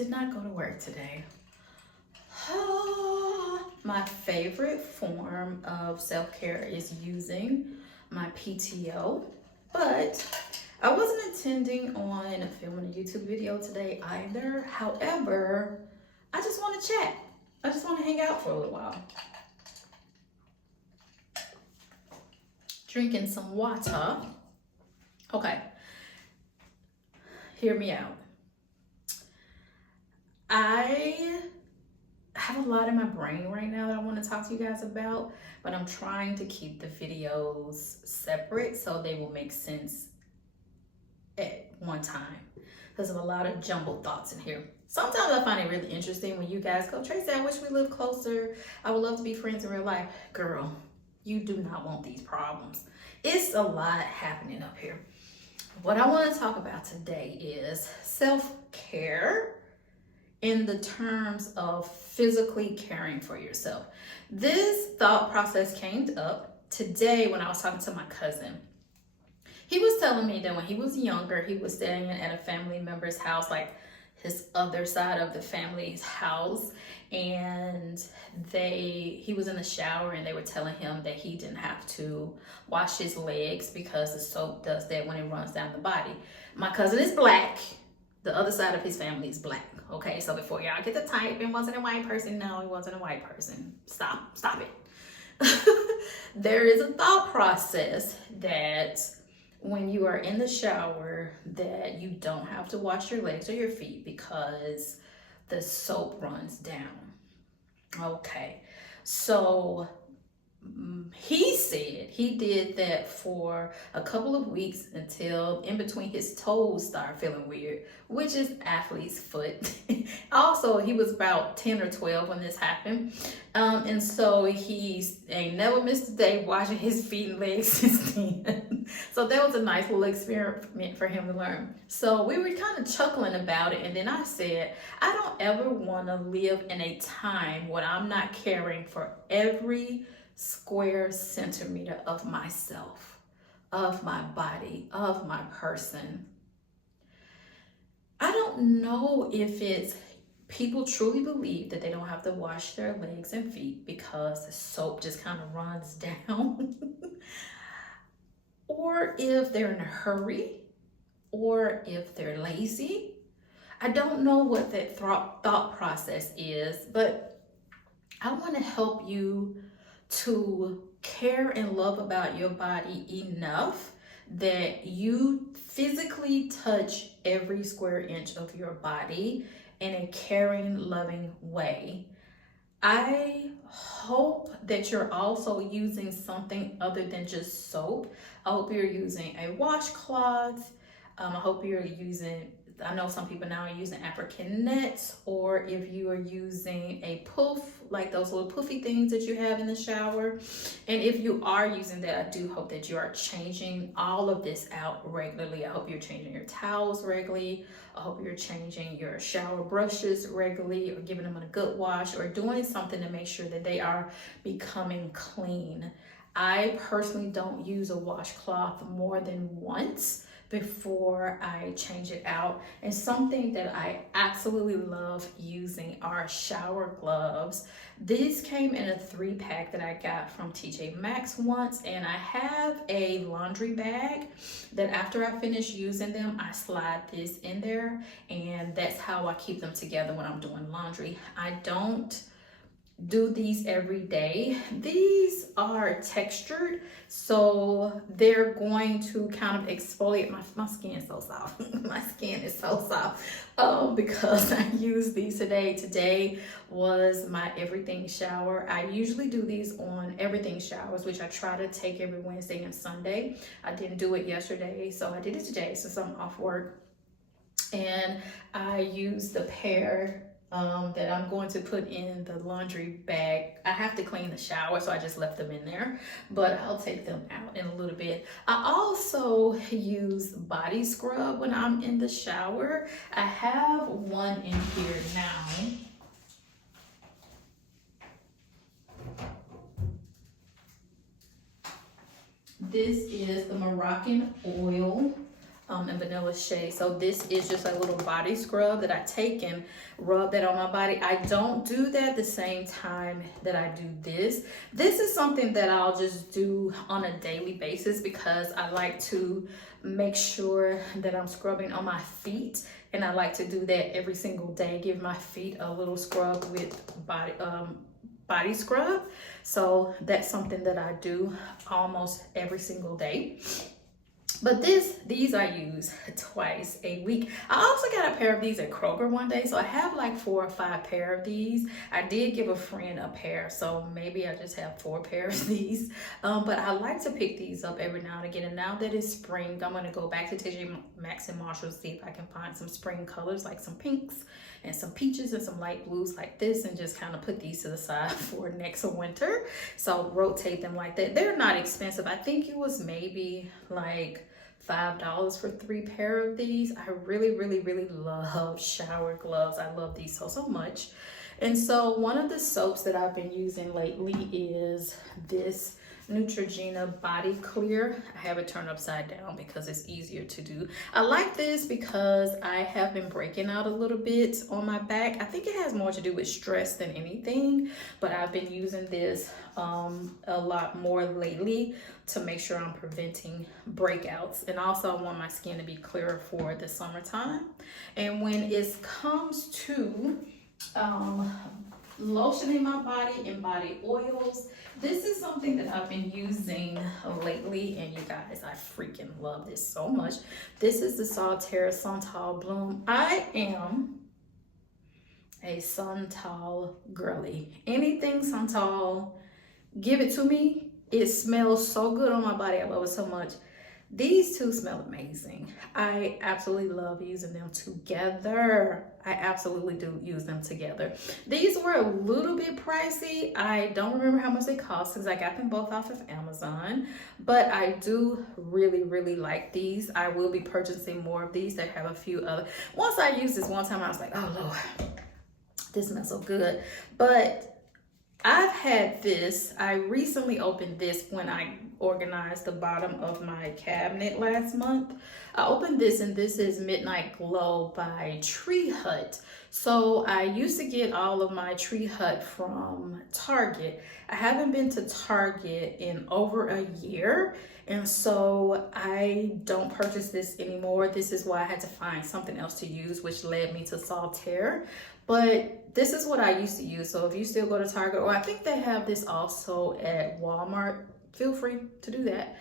did not go to work today. My favorite form of self-care is using my PTO, but I wasn't intending on filming a YouTube video today either. However, I just want to chat. I just want to hang out for a little while. Drinking some water. Okay, hear me out. I have a lot in my brain right now that I want to talk to you guys about, but I'm trying to keep the videos separate so they will make sense at one time because of a lot of jumbled thoughts in here. Sometimes I find it really interesting when you guys go, Tracy, I wish we lived closer. I would love to be friends in real life. Girl, you do not want these problems. It's a lot happening up here. What I want to talk about today is self-care in the terms of physically caring for yourself. This thought process came up today when I was talking to my cousin. He was telling me that when he was younger, he was staying at a family member's house, like his other side of the family's house, and he was in the shower and they were telling him that he didn't have to wash his legs because the soap does that when it runs down the body. My cousin is black. The other side of his family is black. Okay, so before y'all get the type, it wasn't a white person. No, it wasn't a white person. Stop it. There is a thought process that when you are in the shower that you don't have to wash your legs or your feet because the soap runs down. Okay, so he said he did that for a couple of weeks until in between his toes started feeling weird, which is athlete's foot. Also, he was about 10 or 12 when this happened. And so he ain't never missed a day washing his feet and legs since then. So that was a nice little experiment for him to learn. So we were kind of chuckling about it. And then I said, I don't ever want to live in a time when I'm not caring for every square centimeter of myself, of my body, of my person. I don't know if it's people truly believe that they don't have to wash their legs and feet because the soap just kind of runs down, or if they're in a hurry, or if they're lazy. I don't know what that thought process is, but I want to help you to care and love about your body enough that you physically touch every square inch of your body in a caring, loving way. I hope that you're also using something other than just soap. I hope you're using a washcloth. I hope you're using, I know some people now are using African nets, or if you are using a poof, like those little poofy things that you have in the shower. And if you are using that, I do hope that you are changing all of this out regularly. I hope you're changing your towels regularly. I hope you're changing your shower brushes regularly, or giving them a good wash, or doing something to make sure that they are becoming clean. I personally don't use a washcloth more than once before I change it out. And something that I absolutely love using are shower gloves. These came in a 3-pack that I got from TJ Maxx once, and I have a laundry bag that after I finish using them, I slide this in there, and that's how I keep them together when I'm doing laundry. I don't do these every day. These are textured, so they're going to kind of exfoliate my skin is so soft. My skin is so soft because I used these today. Today was my everything shower. I usually do these on everything showers, which I try to take every Wednesday and Sunday. I didn't do it yesterday, so I did it today since I'm off work. And I used the pair that I'm going to put in the laundry bag. I have to clean the shower, so I just left them in there, but I'll take them out in a little bit. I also use body scrub when I'm in the shower. I have one in here now. This is the Moroccan oil and vanilla shade. So this is just a little body scrub that I take and rub that on my body. I don't do that the same time that I do this. This is something that I'll just do on a daily basis because I like to make sure that I'm scrubbing on my feet, and I like to do that every single day. Give my feet a little scrub with body scrub. So that's something that I do almost every single day. But these I use twice a week. I also got a pair of these at Kroger one day, so I have like 4 or 5 pair of these. I did give a friend a pair, so maybe I just have 4 pairs of these. But I like to pick these up every now and again. And now that it's spring, I'm gonna go back to TJ Maxx and Marshalls, see if I can find some spring colors, like some pinks and some peaches and some light blues like this, and just kind of put these to the side for next winter. So rotate them like that. They're not expensive. I think it was maybe like $5 for 3 pair of these. I really, really, really love shower gloves. I love these so much. And so one of the soaps that I've been using lately is this Neutrogena Body Clear. I have it turned upside down because it's easier to do. I like this because I have been breaking out a little bit on my back. I think it has more to do with stress than anything, but I've been using this a lot more lately to make sure I'm preventing breakouts. And also I want my skin to be clearer for the summertime. And when it comes to lotioning my body and body oils, this is something that I've been using lately, and you guys, I freaking love this so much. This is the SelfCare Santal Bloom. I am a Santal girly. Anything Santal, give it to me. It smells so good on my body. I love it so much. These two smell amazing. I absolutely love using them together. I absolutely do use them together. These were a little bit pricey. I don't remember how much they cost because I got them both off of Amazon, but I do really, really like these. I will be purchasing more of these. They have a few other. Once I used this one time, I was like, oh Lord, this smells so good. But I've had this. I recently opened this when I organized the bottom of my cabinet last month. I opened this, and this is Midnight Glow by Tree Hut. So I used to get all of my Tree Hut from Target. I haven't been to Target in over a year, and so I don't purchase this anymore. This is why I had to find something else to use, which led me to SelfCare. But this is what I used to use. So if you still go to Target, or I think they have this also at Walmart, feel free to do that.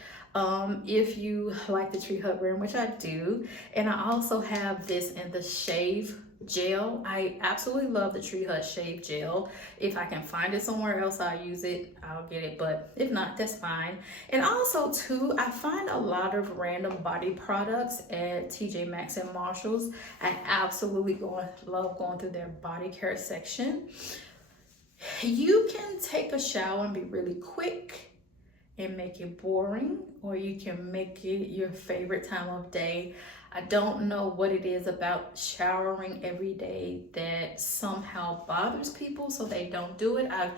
If you like the Tree Hut brand, which I do. And I also have this in the shave gel. I absolutely love the Tree Hut shave gel. If I can find it somewhere else, I'll use it, I'll get it, but if not, that's fine. And also too, I find a lot of random body products at TJ Maxx and Marshalls. I absolutely love going through their body care section. You can take a shower and be really quick and make it boring, or you can make it your favorite time of day. I don't know what it is about showering every day that somehow bothers people, so they don't do it. I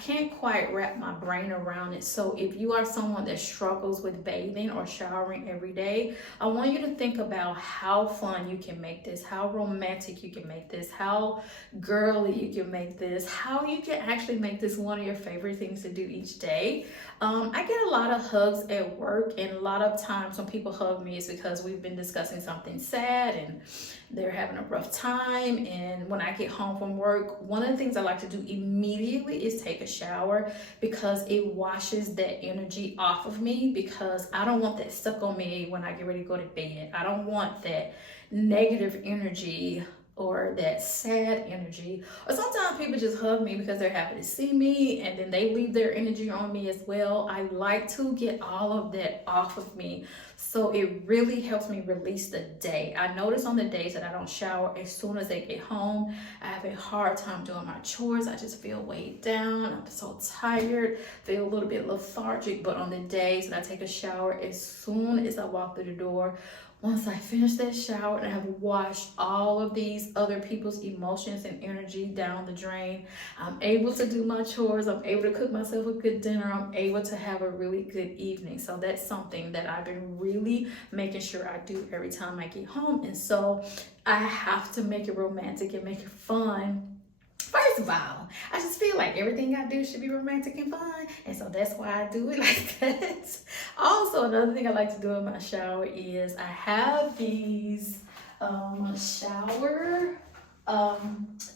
can't quite wrap my brain around it. So if you are someone that struggles with bathing or showering every day, I want you to think about how fun you can make this, how romantic you can make this, how girly you can make this, how you can actually make this one of your favorite things to do each day. I get a lot of hugs at work, and a lot of times when people hug me, it's because we've been discussing something sad and they're having a rough time. And when I get home from work, one of the things I like to do immediately is take a shower, because it washes that energy off of me, because I don't want that stuck on me when I get ready to go to bed. I don't want that negative energy or that sad energy. Or sometimes people just hug me because they're happy to see me, and then they leave their energy on me as well. I like to get all of that off of me, so it really helps me release the day. I notice on the days that I don't shower, as soon as they get home, I have a hard time doing my chores. I just feel weighed down. I'm so tired, feel a little bit lethargic. But on the days that I take a shower, as soon as I walk through the door, once I finish that shower and I have washed all of these other people's emotions and energy down the drain, I'm able to do my chores, I'm able to cook myself a good dinner, I'm able to have a really good evening. So that's something that I've been really making sure I do every time I get home. And so I have to make it romantic and make it fun. First of all, I just feel like everything I do should be romantic and fun, and so that's why I do it like that. Also, another thing I like to do in my shower is I have these shower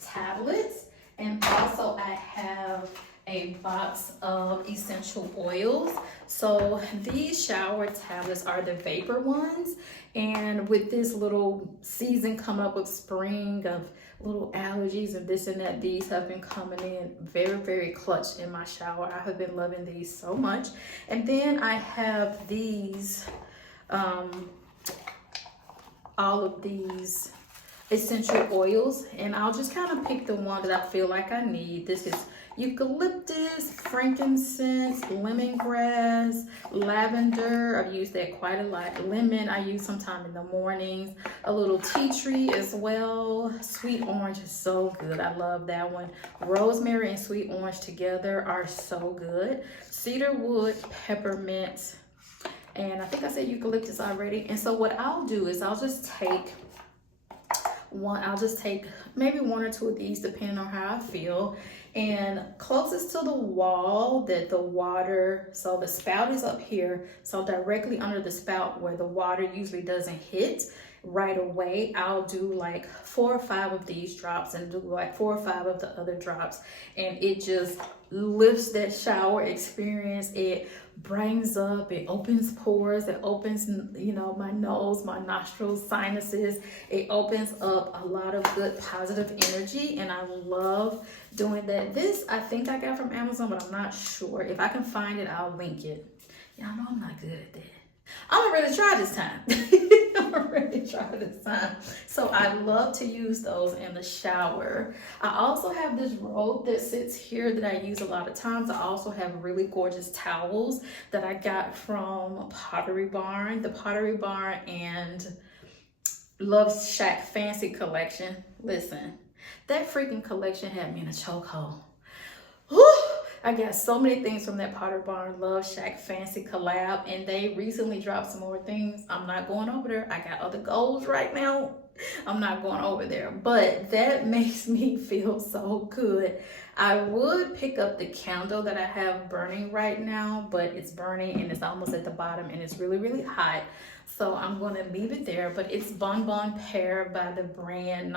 tablets, and also I have a box of essential oils. So these shower tablets are the vapor ones, and with this little season coming up with spring of little allergies and this and that, these have been coming in very, very clutch in my shower. I have been loving these so much. And then I have these all of these essential oils, and I'll just kind of pick the one that I feel like I need. This is eucalyptus, frankincense, lemongrass, lavender. I've used that quite a lot. Lemon I use sometime in the mornings. A little tea tree as well. Sweet orange is so good. I love that one. Rosemary and sweet orange together are so good. Cedarwood, peppermint, and I think I said eucalyptus already. And so what I'll do is I'll just take maybe one or two of these depending on how I feel, and closest to the wall that the water, so the spout is up here, so directly under the spout where the water usually doesn't hit right away, I'll do like 4 or 5 of these drops and do like 4 or 5 of the other drops, and it just lifts that shower experience. It brightens up, it opens pores, it opens, you know, my nose, my nostrils, sinuses. It opens up a lot of good positive energy, and I love doing that. This I think I got from Amazon, but I'm not sure. If I can find it, I'll link it. Y'all know I'm not good at that. I'm gonna really try this time. So I love to use those in the shower. I also have this robe that sits here that I use a lot of times. I also have really gorgeous towels that I got from Pottery Barn. The Pottery Barn and Love Shack Fancy collection. Listen, that freaking collection had me in a chokehold. I got so many things from that Pottery Barn Love Shack Fancy collab, and they recently dropped some more things. I'm not going over there. I got other goals right now. I'm not going over there, but that makes me feel so good. I would pick up the candle that I have burning right now, but it's burning and it's almost at the bottom and it's really, really hot. So I'm going to leave it there, but it's Bon Bon Pear by the brand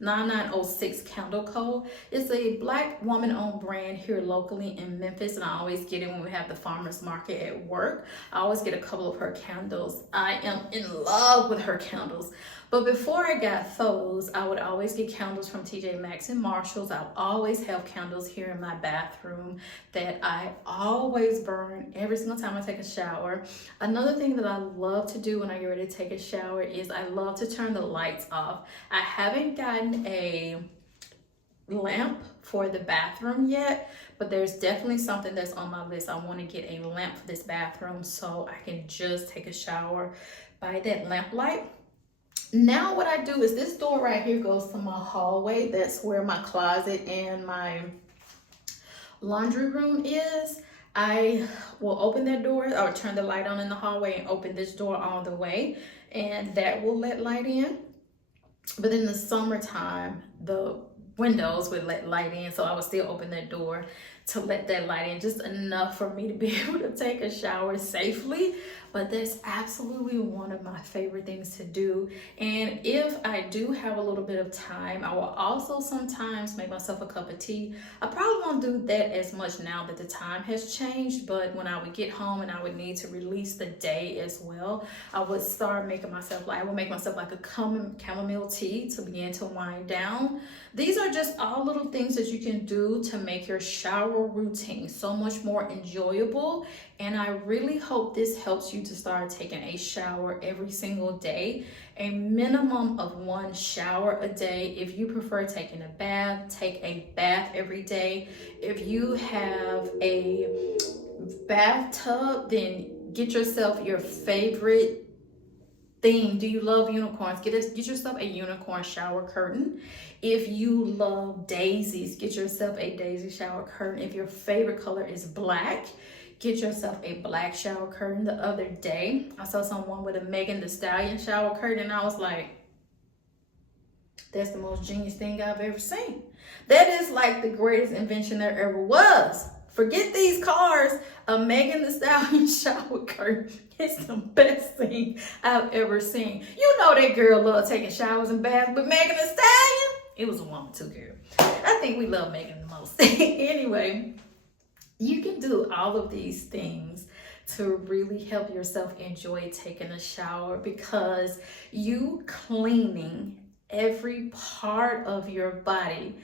9906 Candle Co. It's a Black woman-owned brand here locally in Memphis, and I always get it when we have the farmers market at work. I always get a couple of her candles. I am in love with her candles. But before I got those, I would always get candles from TJ Maxx and Marshalls. I always have candles here in my bathroom that I always burn every single time I take a shower. Another thing that I love to do when I get ready to take a shower is I love to turn the lights off. I haven't gotten a lamp for the bathroom yet, but there's definitely something that's on my list. I want to get a lamp for this bathroom so I can just take a shower by that lamp light. Now what I do is this door right here goes to my hallway. That's where my closet and my laundry room is. I will open that door or turn the light on in the hallway and open this door all the way, and that will let light in. But in the summertime, the windows would let light in, so I would still open that door to let that light in, just enough for me to be able to take a shower safely. But that's absolutely one of my favorite things to do. And if I do have a little bit of time, I will also sometimes make myself a cup of tea. I probably won't do that as much now that the time has changed, but when I would get home and I would need to release the day as well, I would start making myself like, I would make myself like a chamomile tea to begin to wind down. These are just all little things that you can do to make your shower routine so much more enjoyable. And I really hope this helps you to start taking a shower every single day, a minimum of 1 shower a day. If you prefer taking a bath, take a bath every day. If you have a bathtub, then get yourself your favorite thing. Do you love unicorns? Get yourself a unicorn shower curtain. If you love daisies, get yourself a daisy shower curtain. If your favorite color is black, Get yourself a black shower curtain. The other day, I saw someone with a Megan Thee Stallion shower curtain, and I was like, that's the most genius thing I've ever seen. That is like the greatest invention there ever was. Forget these cars. A Megan Thee Stallion shower curtain is the best thing I've ever seen. You know that girl loved taking showers and baths with Megan Thee Stallion. It was a woman too, girl. I think we love Megan the most. Anyway, you can do all of these things to really help yourself enjoy taking a shower, because you cleaning every part of your body,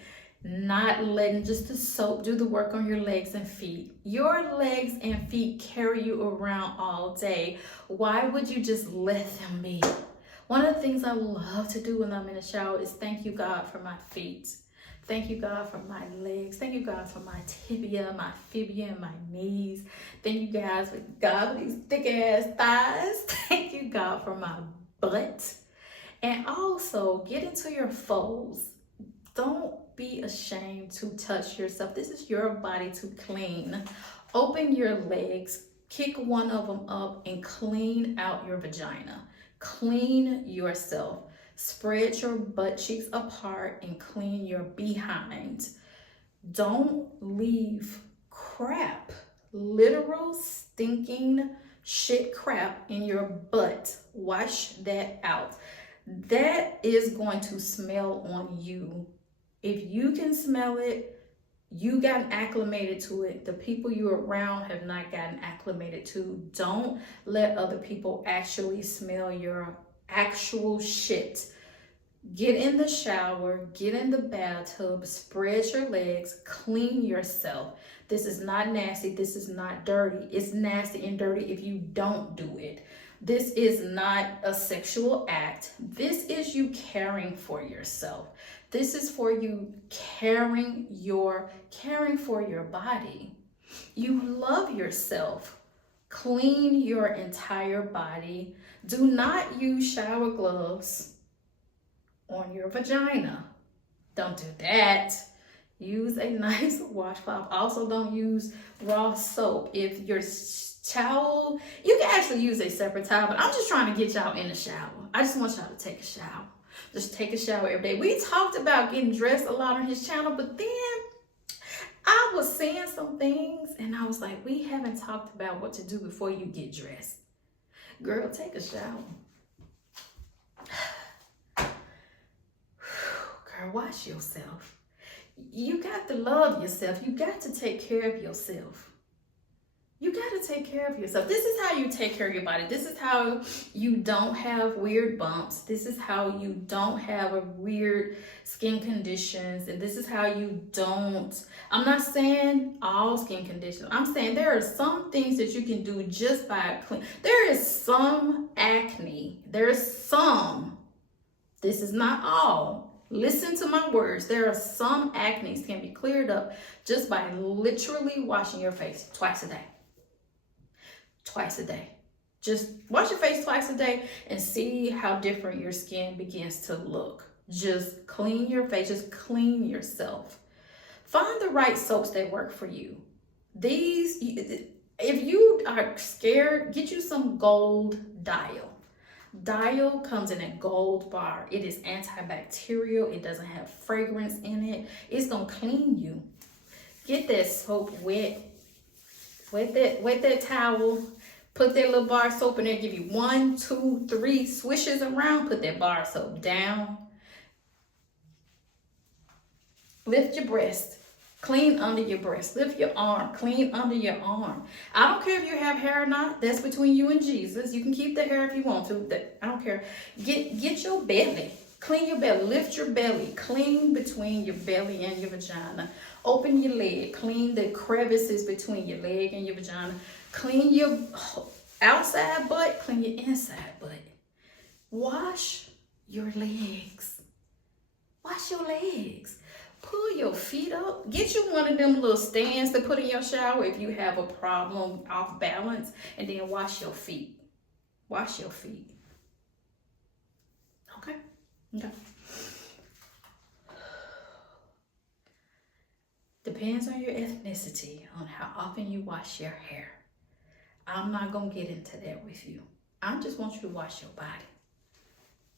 not letting just the soap do the work on your legs and feet. Your legs and feet carry you around all day. Why would you just let them be? One of the things I love to do when I'm in the shower is thank you, God, for my feet. Thank you, God, for my legs. Thank you, God, for my tibia, my fibia, and my knees. Thank you, God, for these thick-ass thighs. Thank you, God, for my butt. And also, get into your folds. Don't be ashamed to touch yourself. This is your body to clean. Open your legs, kick one of them up, and clean out your vagina. Clean yourself. Spread your butt cheeks apart and clean your behind. Don't leave crap, literal stinking shit crap in your butt. Wash that out. That is going to smell on you. If you can smell it, you gotten acclimated to it. The people you're around have not gotten acclimated to. Don't let other people actually smell your actual shit. Get in the shower, get in the bathtub, spread your legs, clean yourself. This is not nasty. This is not dirty. It's nasty and dirty if you don't do it. This is not a sexual act. This is you caring for yourself. This is for you caring for your body. You love yourself. Clean your entire body. Do not use shower gloves on your vagina. Don't do that. Use a nice washcloth. Also, don't use raw soap. If your towel, you can actually use a separate towel, but I'm just trying to get y'all in the shower. I just want y'all to take a shower. Just take a shower every day. We talked about getting dressed a lot on his channel, but then I was saying some things and I was like, we haven't talked about what to do before you get dressed. Girl, take a shower. Girl, wash yourself. You got to love yourself. You got to take care of yourself. You got to take care of yourself. This is how you take care of your body. This is how you don't have weird bumps. This is how you don't have a weird skin conditions. And this is how you don't, I'm not saying all skin conditions. I'm saying there are some things that you can do just by clean. There is some acne. There's some. This is not all. Listen to my words. There are some acne can be cleared up just by literally washing your face twice a day. Twice a day. Just wash your face twice a day and see how different your skin begins to look. Just clean your face. Just clean yourself. Find the right soaps that work for you. These, if you are scared, get you some Gold Dial. Dial comes in a gold bar. It is antibacterial. It doesn't have fragrance in it. It's gonna clean you. Get that soap wet. Wet that towel. Put that little bar of soap in there. Give you 1, 2, 3 swishes around. Put that bar of soap down. Lift your breast. Clean under your breast. Lift your arm. Clean under your arm. I don't care if you have hair or not. That's between you and Jesus. You can keep the hair if you want to. I don't care. Get your belly. Clean your belly. Lift your belly. Clean between your belly and your vagina. Open your leg. Clean the crevices between your leg and your vagina. Clean your outside butt. Clean your inside butt. Wash your legs. Wash your legs. Pull your feet up. Get you one of them little stands to put in your shower if you have a problem off balance. And then wash your feet. Wash your feet. Okay? Okay. Depends on your ethnicity on how often you wash your hair. I'm not going to get into that with you. I just want you to wash your body.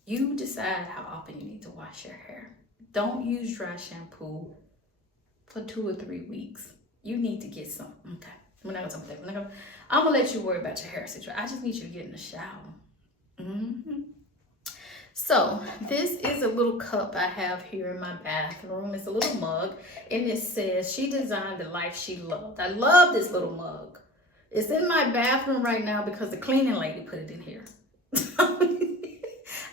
You decide how often you need to wash your hair. Don't use dry shampoo for 2 or 3 weeks. You need to get some. Okay. We're not going to talk about that. I'm going to let you worry about your hair situation. I just need you to get in the shower. So this is a little cup I have here in my bathroom. It's a little mug, and it says, she designed the life she loved. I love this little mug. It's in my bathroom right now because the cleaning lady put it in here.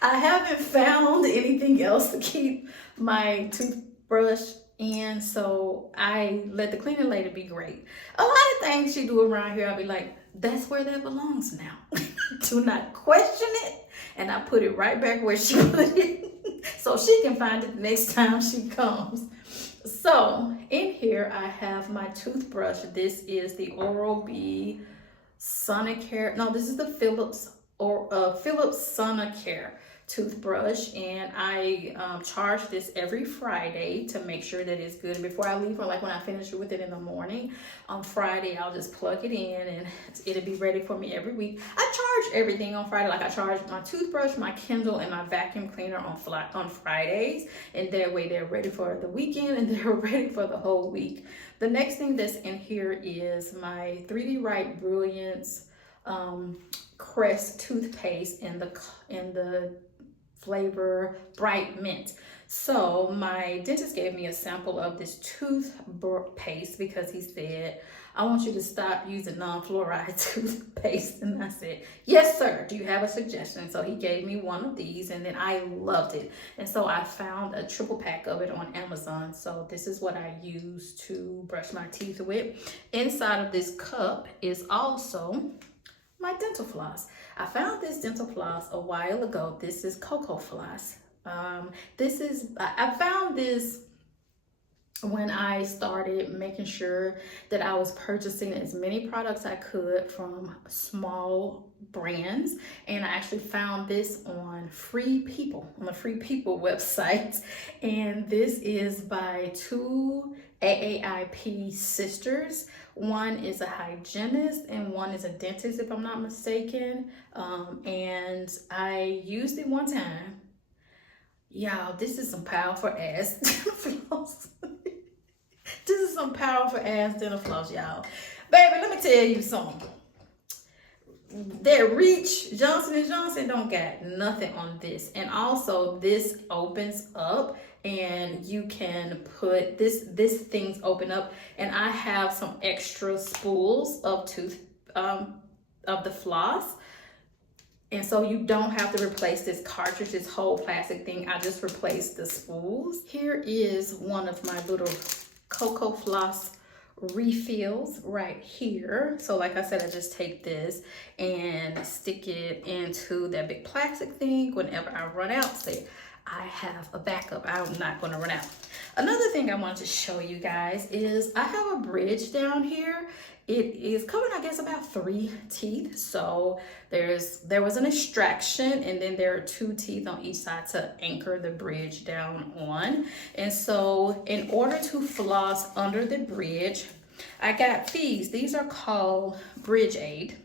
I haven't found anything else to keep my toothbrush in, so I let the cleaning lady be great. A lot of things she do around here, I'll be like, that's where that belongs now. Do not question it. And I put it right back where she put it so she can find it the next time she comes. So in here I have my toothbrush. This is the Oral-B Sonicare. No, this is the Philips Sonicare toothbrush, and I charge this every Friday to make sure that it's good. Before I leave, or like when I finish with it in the morning, on Friday I'll just plug it in and it'll be ready for me every week. I charge everything on Friday. Like I charge my toothbrush, my Kindle, and my vacuum cleaner on Fridays, and that way they're ready for the weekend and they're ready for the whole week. The next thing that's in here is my 3D Right Brilliance Crest toothpaste in the flavor Bright Mint. So my dentist gave me a sample of this toothpaste because he said, I want you to stop using non-fluoride toothpaste. And I said, yes, sir. Do you have a suggestion? So he gave me one of these, and then I loved it. And so I found a triple pack of it on Amazon. So this is what I use to brush my teeth with. Inside of this cup is also my dental floss. I found this dental floss a while ago. This is cocoa floss. I found this when I started making sure that I was purchasing as many products I could from small brands, and I actually found this on the Free People website, and this is by two AAIP sisters. One is a hygienist and one is a dentist, if I'm not mistaken, and I used it one time. Y'all, this is some powerful ass dental floss. This is some powerful ass dental floss, y'all. Baby, let me tell you something. That Reach Johnson & Johnson don't got nothing on this. And also this opens up and you can put this things open up, and I have some extra spools of the floss. And so you don't have to replace this cartridge, this whole plastic thing. I just replaced the spools. Here is one of my little cocoa floss refills right here. So like I said, I just take this and stick it into that big plastic thing. Whenever I run out, say I have a backup. I'm not going to run out. Another thing I wanted to show you guys is I have a bridge down here. It is covering, I guess, about 3 teeth. So there was an extraction, and then there are 2 teeth on each side to anchor the bridge down on. And so in order to floss under the bridge, I got these. These are called Bridge Aid.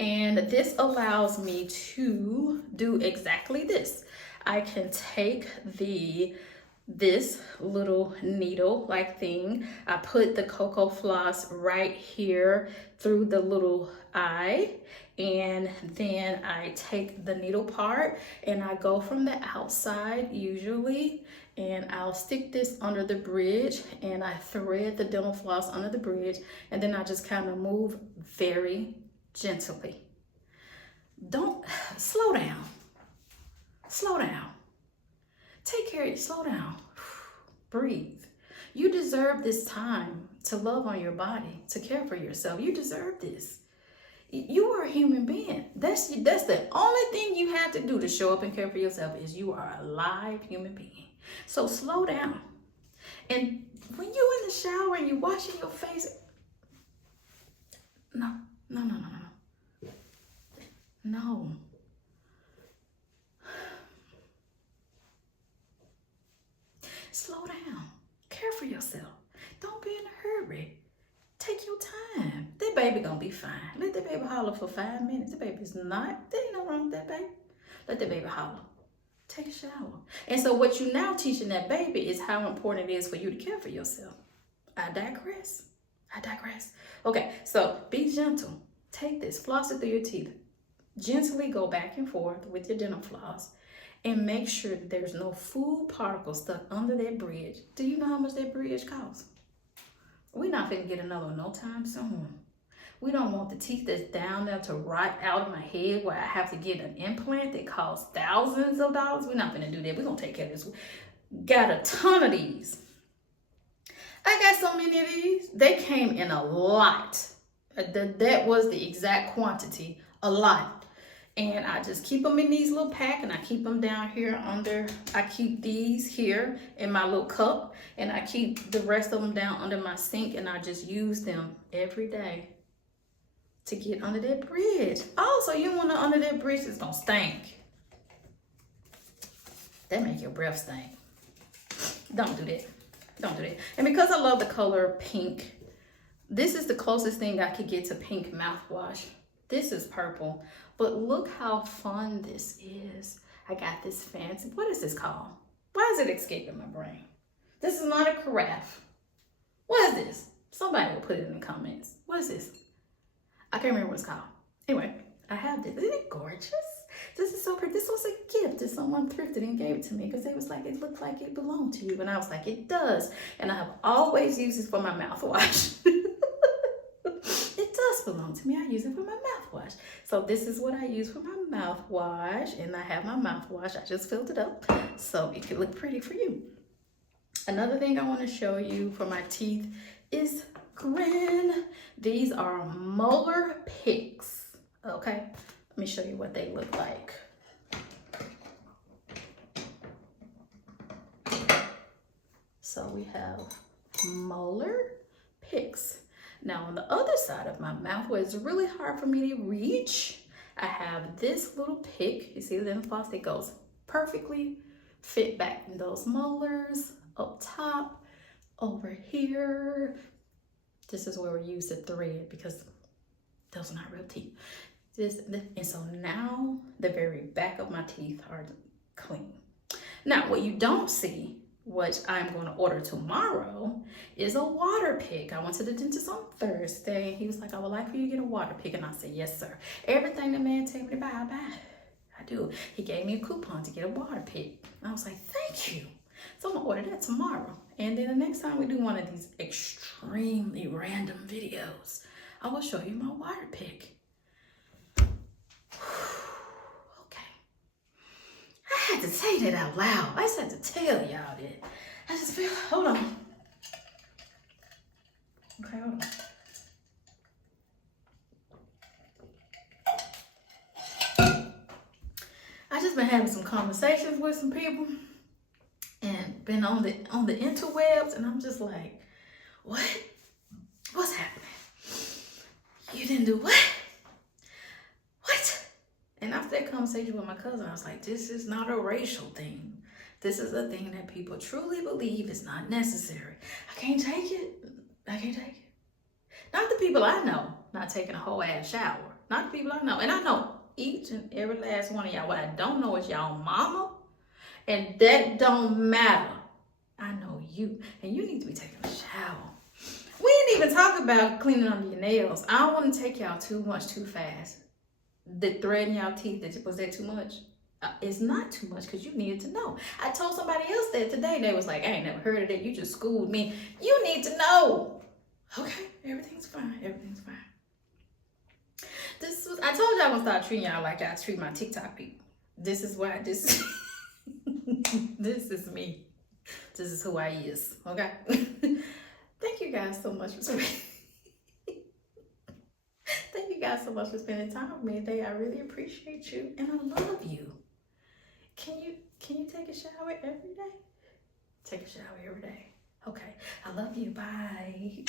And this allows me to do exactly this. I can take this little needle like thing. I put the cocoa floss right here through the little eye, and then I take the needle part and I go from the outside usually, and I'll stick this under the bridge and I thread the dental floss under the bridge, and then I just kind of move very gently. Don't slow down. Slow down. Take care of you. Slow down. Breathe. You deserve this time to love on your body, to care for yourself. You deserve this. You are a human being. That's the only thing you have to do to show up and care for yourself, is you are a live human being. So slow down. And when you're in the shower and you're washing your face, no. Slow down. Care for yourself. Don't be in a hurry. Take your time. That baby gonna be fine. Let the baby holler for 5 minutes. The baby's not, there ain't no wrong with that baby. Let the baby holler. Take a shower. And so what you now teaching that baby is how important it is for you to care for yourself. I digress. Okay, so be gentle. Take this, floss it through your teeth. Gently go back and forth with your dental floss and make sure that there's no food particles stuck under that bridge. Do you know how much that bridge costs? We're not finna get another one no time soon. We don't want the teeth that's down there to rot out of my head where I have to get an implant that costs thousands of dollars. We're not gonna do that. We're gonna take care of this. Got a ton of these. I got so many of these. They came in a lot. That was the exact quantity, a lot. And I just keep them in these little pack, and I keep them down here under, I keep these here in my little cup, and I keep the rest of them down under my sink, and I just use them every day to get under that bridge. Oh, so you want to under that bridge, it's gonna stink. That make your breath stink. Don't do that. Don't do that. And because I love the color pink, this is the closest thing I could get to pink mouthwash. This is purple, but look how fun this is. I got this fancy, what is this called? Why is it escaping my brain? This is not a carafe. What is this? Somebody will put it in the comments. What is this? I can't remember what it's called. Anyway, I have this. Isn't it gorgeous? This is so pretty. This was a gift that someone thrifted and gave it to me because they was like, it looked like it belonged to you. And I was like, it does. And I have always used it for my mouthwash. It does belong to me. I use it for my mouthwash. So this is what I use for my mouthwash. And I have my mouthwash. I just filled it up so it could look pretty for you. Another thing I want to show you for my teeth is grin. These are molar picks. Okay, let me show you what they look like. So we have molar picks. Now on the other side of my mouth, where it's really hard for me to reach, I have this little pick. You see the dental floss that goes perfectly fit back in those molars up top, over here. This is where we use the thread because those are not real teeth. And so now the very back of my teeth are clean. Now what you don't see, what I'm going to order tomorrow, is a water pick. I went to the dentist on Thursday. He was like, I would like for you to get a water pick. And I said, yes, sir. Everything the man told me to buy, I buy. I do. He gave me a coupon to get a water pick. And I was like, thank you. So I'm going to order that tomorrow. And then the next time we do one of these extremely random videos, I will show you my water pick. Okay. I had to say that out loud. I just had to tell y'all that. I just feel, hold on. Okay, hold on. I just been having some conversations with some people and been on the interwebs, and I'm just like, what? What's happening? You didn't do what? What? And after that conversation with my cousin, I was like, this is not a racial thing. This is a thing that people truly believe is not necessary. I can't take it. I can't take it. Not the people I know not taking a whole ass shower. Not the people I know. And I know each and every last one of y'all. What I don't know is y'all mama. And that don't matter. I know you. And you need to be taking a shower. We didn't even talk about cleaning under your nails. I don't want to take y'all too much too fast. The thread in y'all teeth, was that too much? It's not too much because you needed to know. I told somebody else that today. They was like, I ain't never heard of that. You just schooled me. You need to know. Okay, everything's fine. Everything's fine. I told you I was gonna start treating y'all like I treat my TikTok people. This is why this this is me. This is who I is. Okay. Thank you guys so much for Thank you guys so much for spending time with me today. I really appreciate you and I love you. Can you take a shower every day? Take a shower every day. Okay. I love you. Bye.